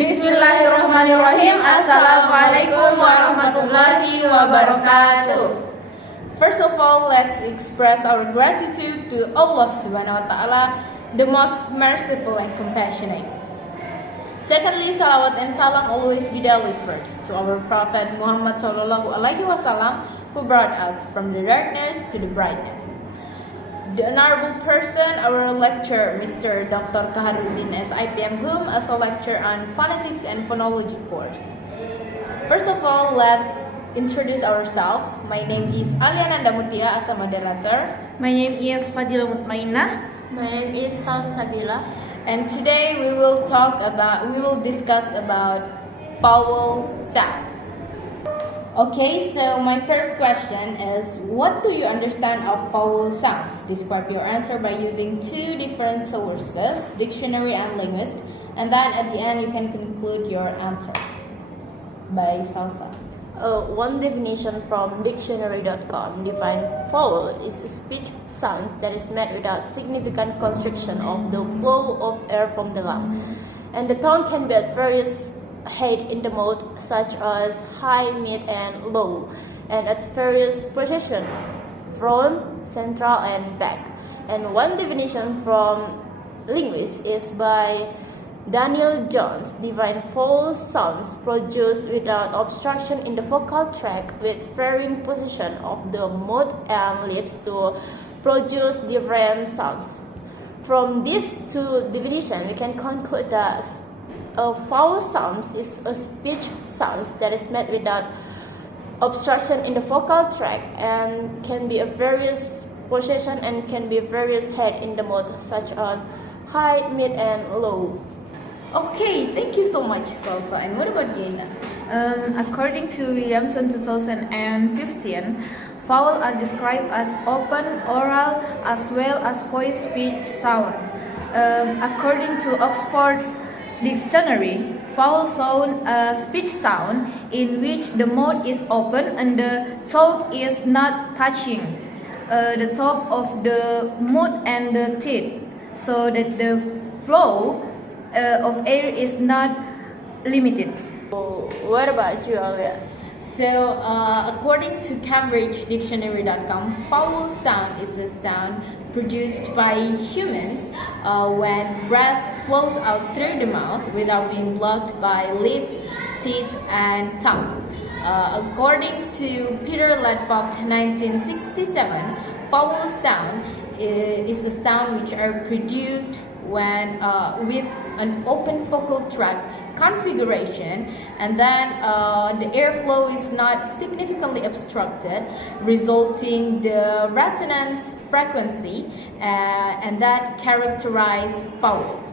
Bismillahirrahmanirrahim. Assalamualaikum warahmatullahi wabarakatuh. First of all, let's express our gratitude to Allah Subhanahu wa Ta'ala, the most merciful and compassionate. Secondly, salawat and salam always be delivered to our Prophet Muhammad Sallallahu Alaihi Wasallam, who brought us from the darkness to the brightness. The honorable person, our lecturer, Mr. Dr. Kaharuddin, S.IP M.Hum, as a lecturer on phonetics and phonology course. First of all, let's introduce ourselves. My name is Alya Nanda Muthia as a moderator. My name is Fadilah Mutmainnah. My name is Salsa Sabila. And today we will discuss about vowel sound. Okay, so my first question is, what do you understand of vowel sounds? Describe your answer by using two different sources, dictionary and linguist, and then at the end you can conclude your answer. By Salsa. One definition from dictionary.com defines vowel is a speech sound that is made without significant constriction of the flow of air from the lung. And the tone can be at various height in the mouth, such as high, mid, and low, and at various positions, front, central, and back. And one definition from linguist is by Daniel Jones, define vowel sounds produced without obstruction in the vocal tract with varying position of the mouth and lips to produce different sounds. From these two definitions, we can conclude that a vowel sound is a speech sound that is made without obstruction in the vocal tract and can be of various position and can be various height in the mouth, such as high, mid, and low. Okay, thank you so much, Salsa. And what about Gina? According to Williamson 2015, vowels are described as open, oral, as well as voice speech sound. According to Oxford Dictionary, vowel sound a speech sound in which the mouth is open and the tongue is not touching the top of the mouth and the teeth, so that the flow of air is not limited. What about you, Alya? So, according to CambridgeDictionary.com, vowel sound is a sound produced by humans when breath flows out through the mouth without being blocked by lips, teeth, and tongue. According to Peter Ledvogt, 1967, vowel sound is a sound which are produced when with an open vocal tract configuration, and then the airflow is not significantly obstructed, resulting the resonance frequency and that characterize vowels.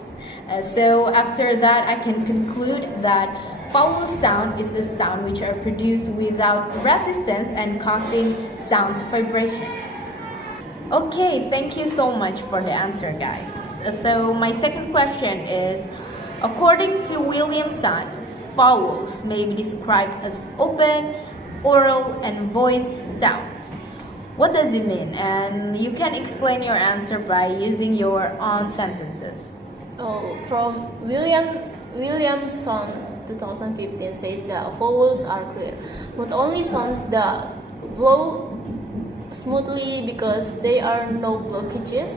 So after that, I can conclude that vowel sound is a sound which are produced without resistance and causing sound vibration. Okay, thank you so much for the answer, guys. So my second question is, according to Williamson, vowels may be described as open, oral, and voice sounds. What does it mean? And you can explain your answer by using your own sentences. From Williamson 2015 says that vowels are clear, but only sounds that flow smoothly because there are no blockages.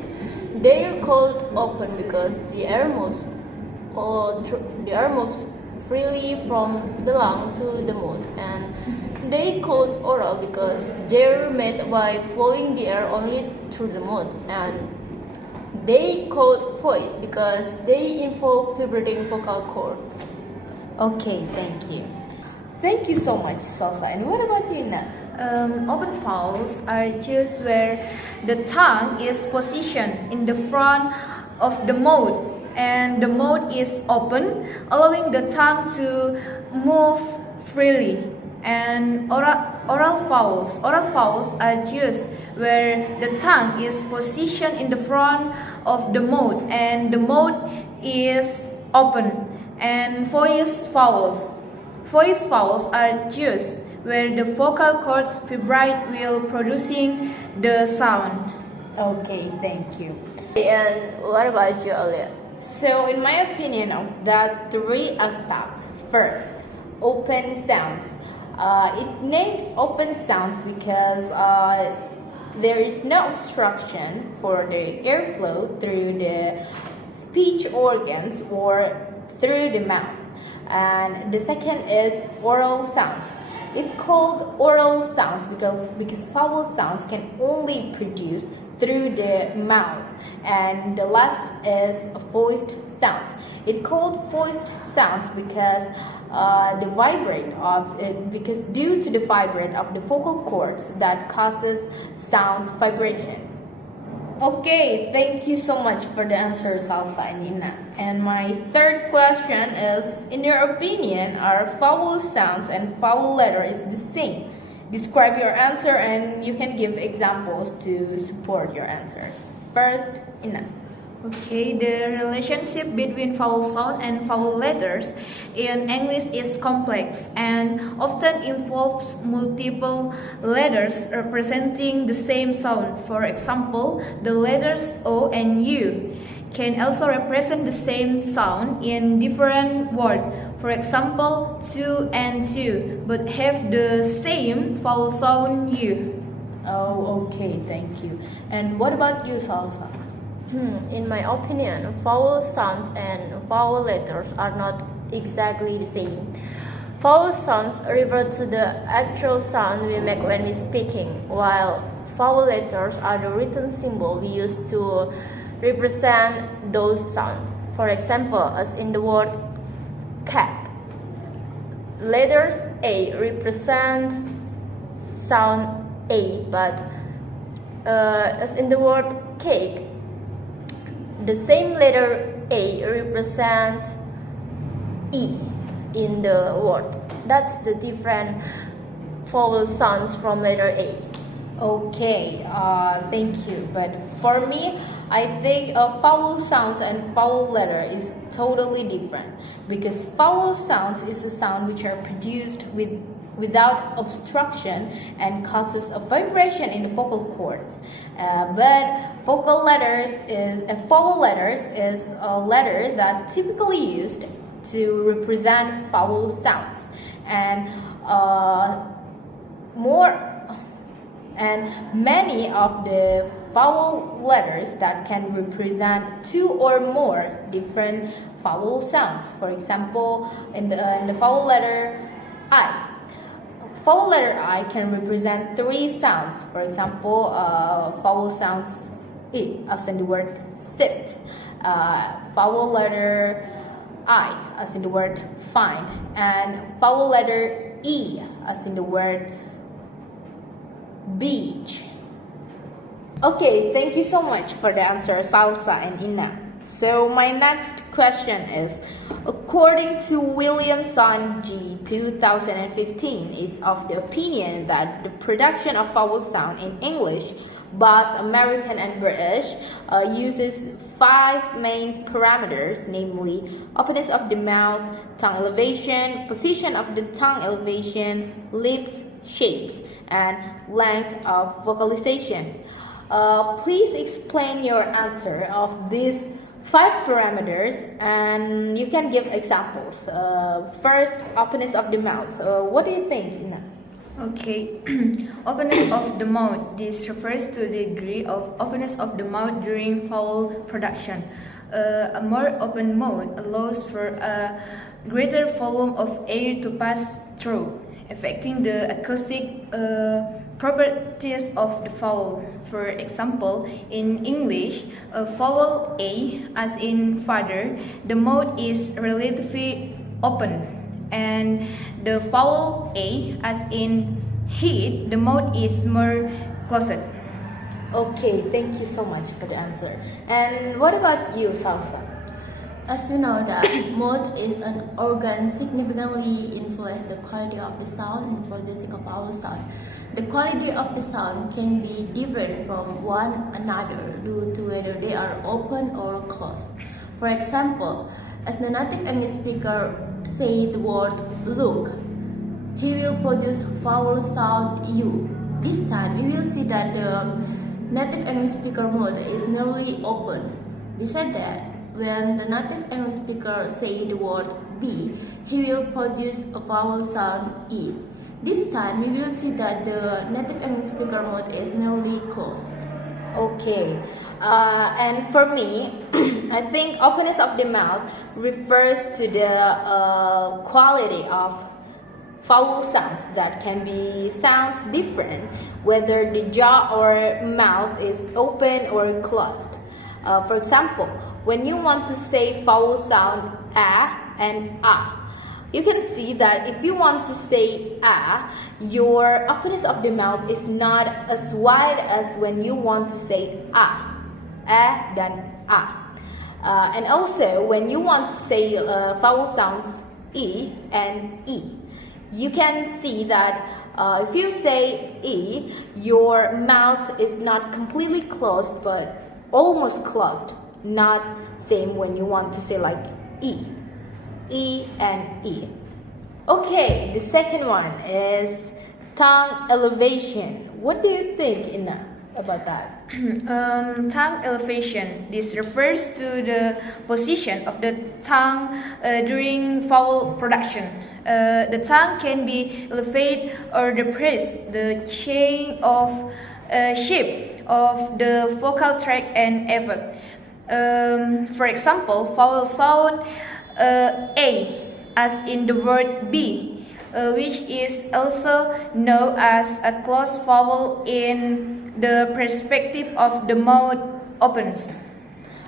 They are called open because the air moves freely from the lung to the mouth, and they called oral because they're made by flowing the air only through the mouth, and they called voice because they involve vibrating vocal cords. Okay, thank you. Thank you so much, Salsa. And what about you, Nanda? Open vowels are used where the tongue is positioned in the front of the mouth and the mouth is open, allowing the tongue to move freely. And oral vowels are used where the tongue is positioned in the front of the mouth and the mouth is open. And voice vowels are used where the vocal cords vibrate while producing the sound. Okay, thank you. And what about you, Alya? So, in my opinion, of that three aspects. First, open sounds. It named open sounds because there is no obstruction for the airflow through the speech organs or through the mouth. And the second is oral sounds. It's called oral sounds because vowel sounds can only produce through the mouth. And the last is voiced sounds. It's called voiced sounds because because due to the vibrate of the vocal cords that causes sound vibration. Okay, thank you so much for the answer, Salsa and Nina. And my third question is, in your opinion, are vowel sounds and vowel letter is the same? Describe your answer and you can give examples to support your answers. First, Nina. Okay, the relationship between vowel sound and vowel letters in English is complex and often involves multiple letters representing the same sound. For example, the letters O and U can also represent the same sound in different words. For example, two and two, but have the same vowel sound U. Oh, okay, thank you. And what about you, Salsa? In my opinion, vowel sounds and vowel letters are not exactly the same. Vowel sounds refer to the actual sound we make when we speaking, while vowel letters are the written symbol we use to represent those sounds. For example, as in the word cat, letters A represent sound A, but as in the word cake, the same letter A represent E in the word. That's the different vowel sounds from letter A. Okay, thank you. But for me, I think vowel sounds and vowel letter is totally different because vowel sounds is a sound which are produced without obstruction and causes a vibration in the vocal cords. But vowel letters is a letter that typically used to represent vowel sounds and many of the vowel letters that can represent two or more different vowel sounds. For example, in the vowel letter I. Vowel letter I can represent three sounds. For example, vowel sounds I, as in the word sit. Vowel letter I, as in the word find. And vowel letter E, as in the word beach. Okay, thank you so much for the answer, Salsa and Ina. So my next question is, according to Williamson G. 2015, is of the opinion that the production of vowel sound in English, both American and British, uses 5 main parameters, namely openness of the mouth, tongue elevation, position of the tongue elevation, lips shapes, and length of vocalization. Please explain your answer of these 5 parameters and you can give examples. First, openness of the mouth. What do you think, Ina? Okay, openness of the mouth. This refers to the degree of openness of the mouth during vowel production. A more open mouth allows for a greater volume of air to pass through, affecting the acoustic properties of the vowel. For example, in English, a vowel A, as in father, the mouth is relatively open, and the vowel A, as in heat, the mouth is more closed. Okay, thank you so much for the answer. And what about you, Salsa? As we know that mouth is an organ significantly influences the quality of the sound in producing a vowel sound. The quality of the sound can be different from one another due to whether they are open or closed. For example, as the native English speaker say the word look, he will produce vowel sound U. This time, we will see that the native English speaker mouth is nearly open. Besides that, when the native English speaker say the word B, he will produce a vowel sound E. This time, we will see that the native English speaker mode is nearly closed. Okay, and for me, I think openness of the mouth refers to the quality of vowel sounds that can be sounds different whether the jaw or mouth is open or closed. For example, when you want to say vowel sound A and A, you can see that if you want to say A, your openness of the mouth is not as wide as when you want to say A dan A. And also, when you want to say vowel sounds E and E, you can see that if you say E, your mouth is not completely closed but almost closed. Not same when you want to say like E. E and E. Okay, the second one is tongue elevation. What do you think, Ina, about that? Tongue elevation. This refers to the position of the tongue during vowel production. The tongue can be elevated or depressed. The change of shape of the vocal tract and effect. For example, vowel sound A, as in the word B, which is also known as a closed vowel in the perspective of the mouth opens.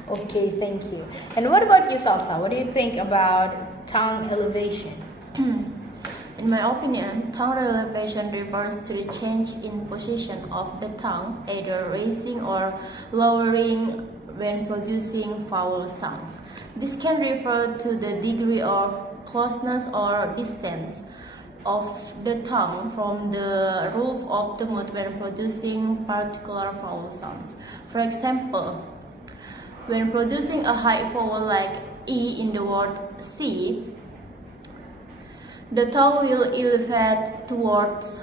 Okay, thank you. And what about you, Salsa? What do you think about tongue elevation? In my opinion, tongue elevation refers to the change in position of the tongue, either raising or lowering when producing vowel sounds. This can refer to the degree of closeness or distance of the tongue from the roof of the mouth when producing particular vowel sounds. For example, when producing a high vowel like E in the word C, the tongue will elevate towards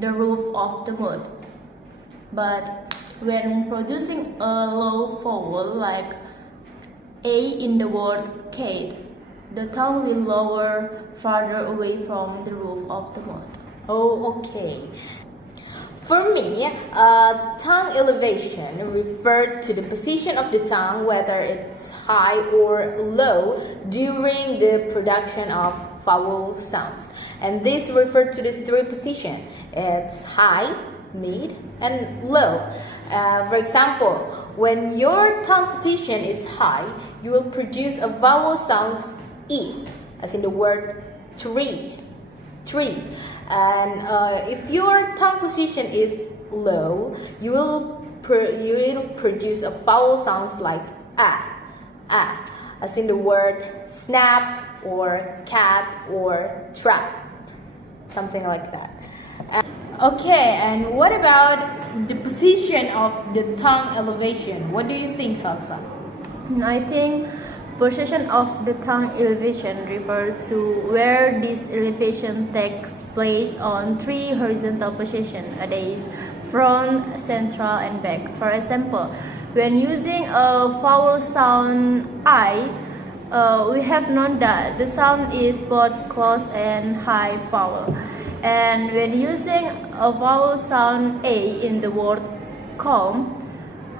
the roof of the mouth. But when producing a low vowel like A in the word Kate, the tongue will lower farther away from the roof of the mouth. Oh, okay. For me, tongue elevation referred to the position of the tongue, whether it's high or low, during the production of vowel sounds. And this referred to the three positions. It's high, mid, and low. For example, when your tongue position is high, you will produce a vowel sound E, as in the word tree. And if your tongue position is low, you will produce a vowel sounds like A, as in the word snap or cat or trap, something like that. Okay, and what about the position of the tongue elevation? What do you think, Salsa? I think position of the tongue elevation refers to where this elevation takes place on three horizontal positions, that is front, central, and back. For example, when using a vowel sound I, we have Nanda. The sound is both close and high vowel. And when using a vowel sound A in the word comb,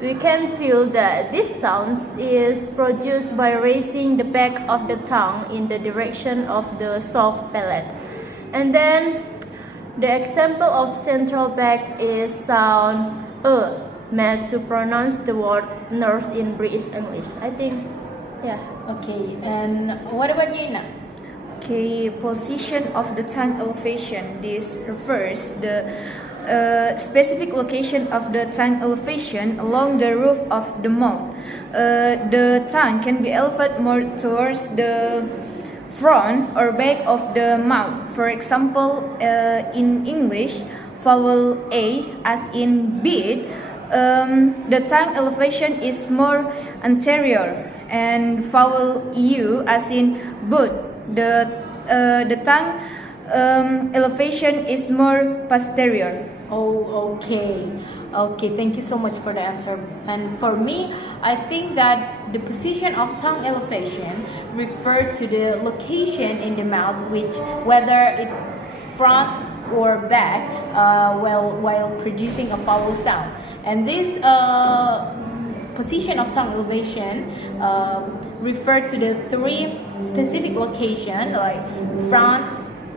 we can feel that this sound is produced by raising the back of the tongue in the direction of the soft palate. And then the example of central back is sound made to pronounce the word nurse in British English. I think, yeah. Okay, and what about you, Ina? Okay, position of the tongue elevation. This refers the specific location of the tongue elevation along the roof of the mouth. The tongue can be elevated more towards the front or back of the mouth. For example, in English, vowel A, as in beat, the tongue elevation is more anterior, and vowel U, as in boot, the tongue elevation is more posterior. Oh, okay. Okay, thank you so much for the answer. And for me, I think that the position of tongue elevation refers to the location in the mouth, which whether it's front or back, while producing a vowel sound. And this position of tongue elevation refer to the three specific locations like front,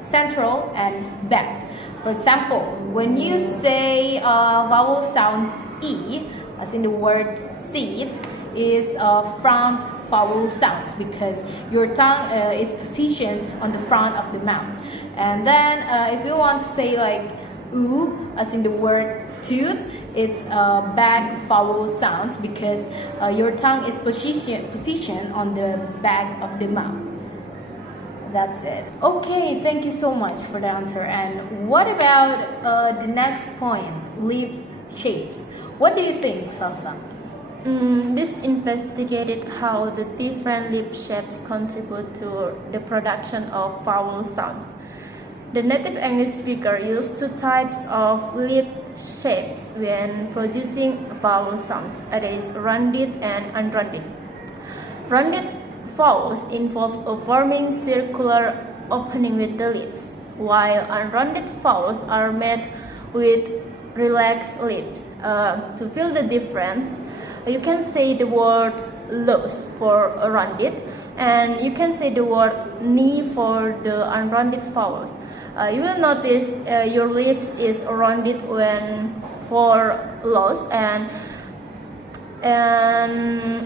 central, and back. For example, when you say vowel sounds E, as in the word seat, is front vowel sounds because your tongue is positioned on the front of the mouth. And then if you want to say like U, as in the word tooth, it's back vowel sounds because your tongue is positioned on the back of the mouth. That's it. Okay, thank you so much for the answer. And what about the next point, lips shapes? What do you think, Salsa? This investigated how the different lip shapes contribute to the production of vowel sounds. The native English speaker used two types of lip shapes when producing vowel sounds, that is, rounded and unrounded. Rounded vowels involve a forming circular opening with the lips, while unrounded vowels are made with relaxed lips. To feel the difference, you can say the word los for rounded, and you can say the word ni for the unrounded vowels. You will notice your lips is rounded when for los and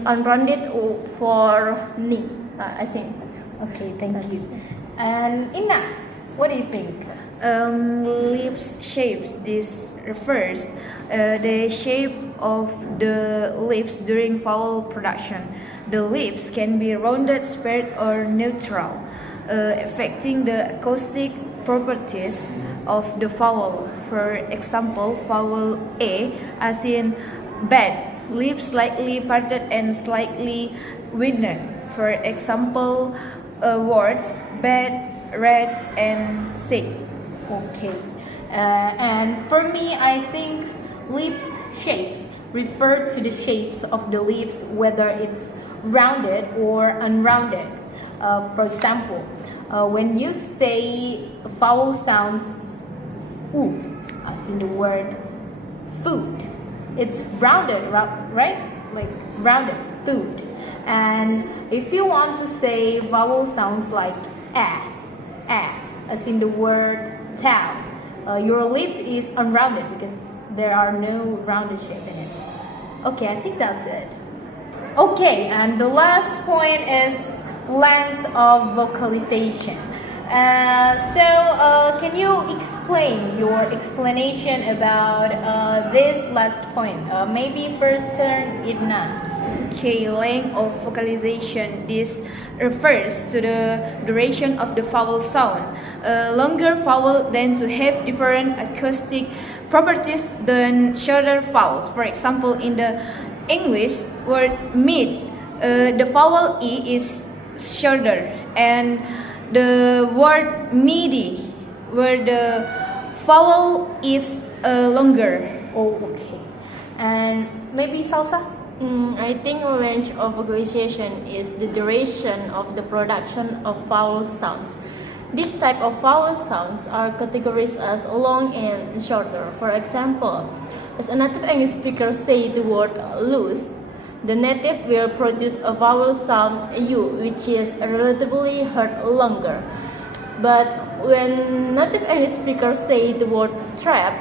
unrounded for ni, I think. Okay, thank you. And Inna, what do you think? Lips shapes. This refers the shape of the lips during vowel production. The lips can be rounded, sparse, or neutral, affecting the acoustic properties of the vowel. For example, vowel A, as in bad, lips slightly parted and slightly widened. For example, words bad, red, and sick. Okay. And for me, I think lips shapes refer to the shapes of the lips, whether it's rounded or unrounded. For example, when you say vowel sounds U, as in the word food, it's rounded, right? Like rounded, food. And if you want to say vowel sounds like A, as in the word town, your lips is unrounded because there are no rounded shape in it. Okay, I think that's it. Okay, and the last point is length of vocalization. So can you explain your explanation about this last point? Maybe first turn Idna. Okay, length of vocalization. This refers to the duration of the vowel sound. Longer vowels tend to have different acoustic properties than shorter vowels. For example, in the English word mid, the vowel E is shorter, and the word midi, where the vowel is longer. Oh, okay. And maybe Salsa? I think range of vocalization is the duration of the production of vowel sounds. This type of vowel sounds are categorized as long and shorter. For example, as a native English speaker say the word loose, the native will produce a vowel sound U, which is relatively heard longer. But when native English speakers say the word trap,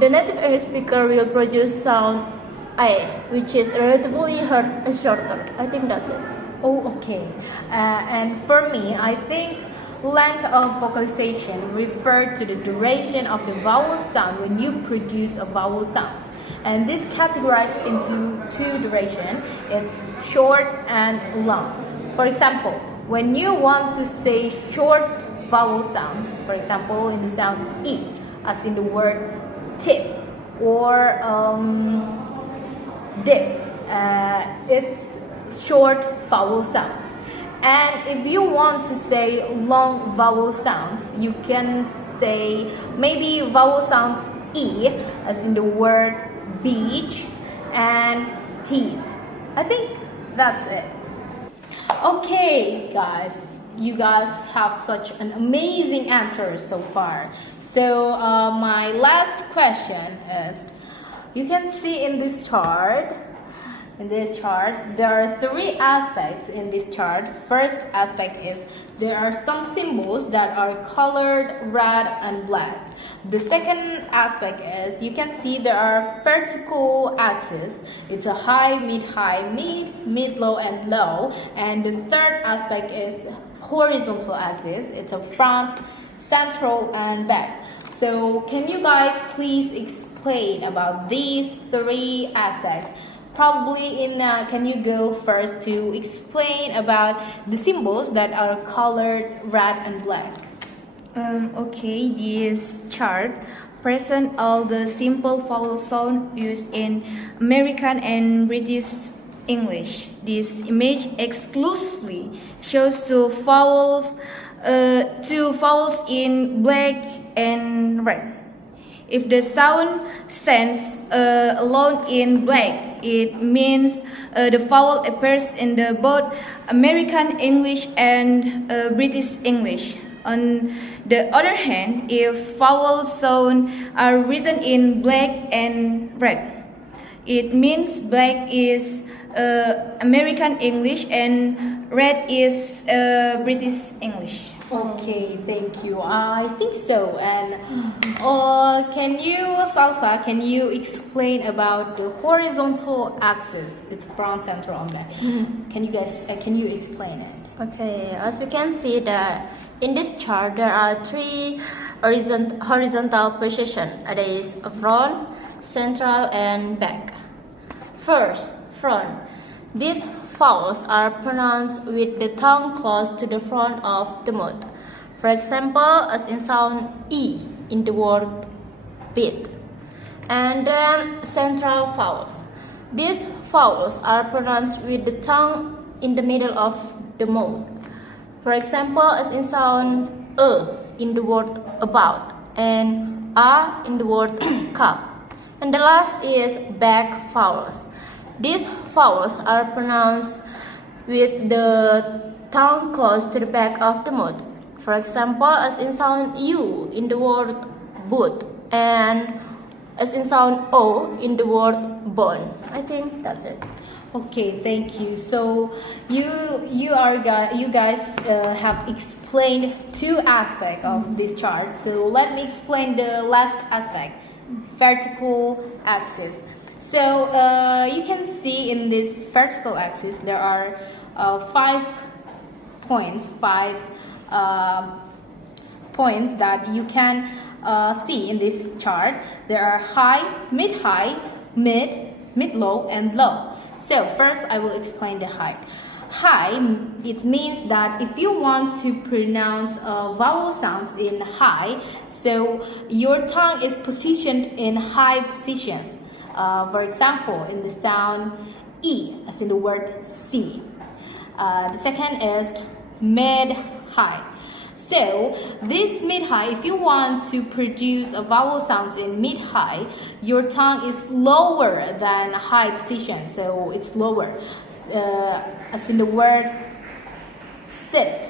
the native English speaker will produce sound I, which is relatively heard shorter. I think that's it. Oh, okay. And for me, I think length of vocalization refers to the duration of the vowel sound when you produce a vowel sound. And this categorized into two durations. It's short and long. For example, when you want to say short vowel sounds, for example, in the sound E, as in the word tip or dip, it's short vowel sounds. And if you want to say long vowel sounds, you can say maybe vowel sounds E, as in the word beach, and teeth. I think that's it. Okay, guys, you guys have such an amazing answer so far. So my last question is, you can see in this chart, there are three aspects in this chart. First aspect is there are some symbols that are colored red and black. The second aspect is you can see there are vertical axes. It's a high, mid, low, and low. And the third aspect is horizontal axis. It's a front, central, and back. So can you guys please explain about these three aspects? Probably can you go first to explain about the symbols that are colored red and black? Okay, this chart presents all the simple vowel sound used in American and British English. This image exclusively shows two vowels in black and red. If the sound stands alone in black, it means the vowel appears in both American English and British English. On the other hand, if vowel sounds are written in black and red, it means black is American English and red is British English. Okay, thank you. I think so. And Salsa, can you explain about the horizontal axis? It's front, center, and back. Can you explain it? Okay, as we can see that in this chart there are three horizontal positions. That is front, central, and back. First, front. These vowels are pronounced with the tongue close to the front of the mouth. For example, as in sound E in the word bit. And then central vowels. These vowels are pronounced with the tongue in the middle of the mouth. For example, as in sound in the word about and A in the word cup. And the last is back vowels. These vowels are pronounced with the tongue close to the back of the mouth. For example, as in sound U in the word boot and as in sound O in the word bone. I think that's it. Okay, thank you. So you guys have explained two aspects of this chart. So let me explain the last aspect, vertical axis. So you can see in this vertical axis there are 5 points that you can see in this chart. There are high, mid, low, and low. So first I will explain the high. High, it means that if you want to pronounce vowel sounds in high, so your tongue is positioned in high position. For example, in the sound E, as in the word see. The second is mid-high. So this mid-high, if you want to produce a vowel sounds in mid-high, your tongue is lower than high position, so it's lower. As in the word sit,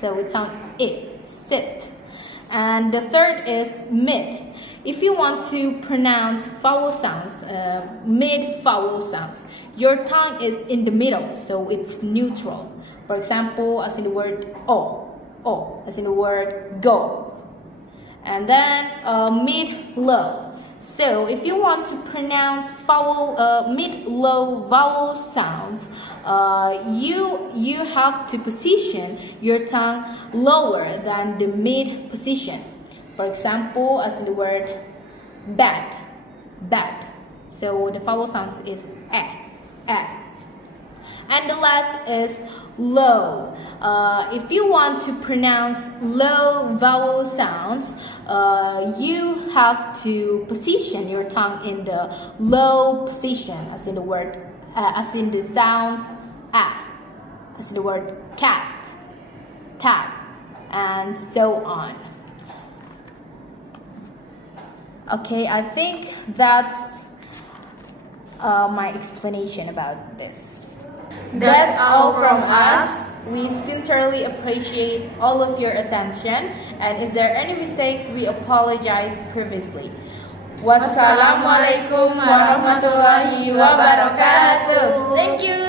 so it sounds it, sit. And the third is mid. If you want to pronounce vowel sounds, mid vowel sounds, your tongue is in the middle, so it's neutral. For example, as in the word o, as in the word go. And then mid low. So if you want to pronounce mid low vowel sounds, you have to position your tongue lower than the mid position. For example, as in the word bad. So the vowel sounds is a. And the last is low. If you want to pronounce low vowel sounds, you have to position your tongue in the low position, as in the word, as in the sounds a, as in the word cat, tap, and so on. Okay, I think that's my explanation about this. That's all from us. We sincerely appreciate all of your attention, and if there are any mistakes, we apologize previously. Wassalamualaikum warahmatullahi wabarakatuh. Thank you.